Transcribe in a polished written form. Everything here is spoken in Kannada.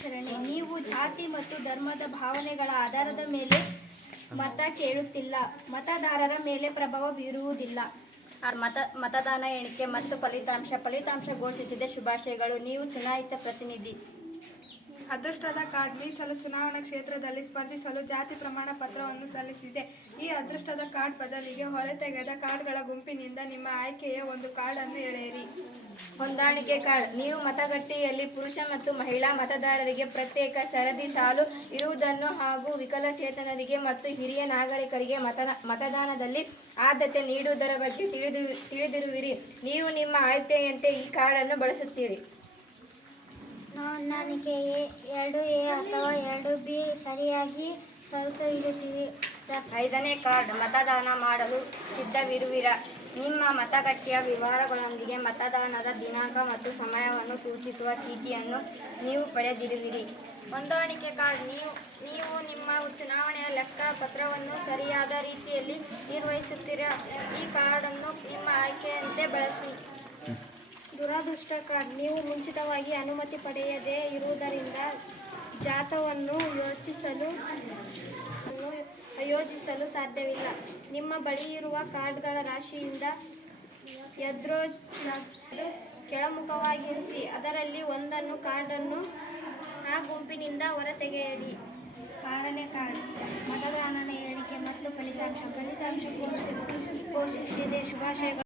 ದಿನಾಚರಣೆ. ನೀವು ಜಾತಿ ಮತ್ತು ಧರ್ಮದ ಭಾವನೆಗಳ ಆಧಾರದ ಮೇಲೆ ಮತ ಕೇಳುತ್ತಿಲ್ಲ. ಮತದಾರರ ಮೇಲೆ ಪ್ರಭಾವ ಬೀರುವುದಿಲ್ಲ. ಮತದಾನ ಎಣಿಕೆ ಮತ್ತು ಫಲಿತಾಂಶ ಘೋಷಿಸಿದೆ. ಶುಭಾಶಯಗಳು. ನೀವು ಚುನಾಯಿತ ಪ್ರತಿನಿಧಿ. ಅದೃಷ್ಟದ ಕಾರ್ಡ್. ಮೀಸಲು ಚುನಾವಣಾ ಕ್ಷೇತ್ರದಲ್ಲಿ ಸ್ಪರ್ಧಿಸಲು ಜಾತಿ ಪ್ರಮಾಣ ಪತ್ರವನ್ನು ಸಲ್ಲಿಸಿದೆ. ಈ ಅದೃಷ್ಟದ ಕಾರ್ಡ್ ಬದಲಿಗೆ ಹೊರತೆಗೆದ ಕಾರ್ಡ್ಗಳ ಗುಂಪಿನಿಂದ ನಿಮ್ಮ ಆಯ್ಕೆಯ ಒಂದು ಕಾರ್ಡ್ ಅನ್ನು ಎಳೆಯಿರಿ. ಹೊಂದಾಣಿಕೆ ಕಾರ್ಡ್. ನೀವು ಮತಗಟ್ಟೆಯಲ್ಲಿ ಪುರುಷ ಮತ್ತು ಮಹಿಳಾ ಮತದಾರರಿಗೆ ಪ್ರತ್ಯೇಕ ಸರದಿ ಸಾಲು ಇರುವುದನ್ನು ಹಾಗೂ ವಿಕಲಚೇತನರಿಗೆ ಮತ್ತು ಹಿರಿಯ ನಾಗರಿಕರಿಗೆ ಮತದಾನದಲ್ಲಿ ಆದ್ಯತೆ ನೀಡುವುದರ ಬಗ್ಗೆ ತಿಳಿದಿರುವಿರಿ. ನೀವು ನಿಮ್ಮ ಆಯ್ಕೆಯಂತೆ ಈ ಕಾರ್ಡ್ ಅನ್ನು ಬಳಸುತ್ತೀರಿ. ನೋಂದಾಣಿಕೆ 2A ಅಥವಾ 2B ಸರಿಯಾಗಿ ಪರಿಶೀಲಿಸಿರಿ. 5ನೇ ಕಾರ್ಡ್. ಮತದಾನ ಮಾಡಲು ಸಿದ್ಧವಿರುವಿರ. ನಿಮ್ಮ ಮತಗಟ್ಟೆಯ ವಿವರಗಳೊಂದಿಗೆ ಮತದಾನದ ದಿನಾಂಕ ಮತ್ತು ಸಮಯವನ್ನು ಸೂಚಿಸುವ ಚೀಟಿಯನ್ನು ನೀವು ಪಡೆದಿರುವಿರಿ. ಹೊಂದಾಣಿಕೆ ಕಾರ್ಡ್. ನೀವು ನಿಮ್ಮ ಚುನಾವಣೆಯ ಲೆಕ್ಕ ಪತ್ರವನ್ನು ಸರಿಯಾದ ರೀತಿಯಲ್ಲಿ ನಿರ್ವಹಿಸುತ್ತೀರಾ. ಈ ಕಾರ್ಡನ್ನು ನಿಮ್ಮ ಆಯ್ಕೆಯಂತೆ ಬಳಸಿ. ದುರದೃಷ್ಟ ಕಾರ್ಡ್. ನೀವು ಮುಂಚಿತವಾಗಿ ಅನುಮತಿ ಪಡೆಯದೇ ಇರುವುದರಿಂದ ಜಾಥಾವನ್ನು ಆಯೋಜಿಸಲು ಸಾಧ್ಯವಿಲ್ಲ. ನಿಮ್ಮ ಬಳಿ ಇರುವ ಕಾರ್ಡ್ಗಳ ರಾಶಿಯಿಂದ ಎದುರು ಕೆಳಮುಖವಾಗಿರಿಸಿ. ಅದರಲ್ಲಿ ಒಂದನ್ನು ಕಾರ್ಡನ್ನು ಆ ಗುಂಪಿನಿಂದ ಹೊರತೆಗೆಯಿರಿ. 6ನೇ ಕಾರ್ಡ್. ಮತದಾನ ಎಣಿಕೆ ಮತ್ತು ಫಲಿತಾಂಶ ಘೋಷಿಸಿದೆ. ಶುಭಾಶಯಗಳು.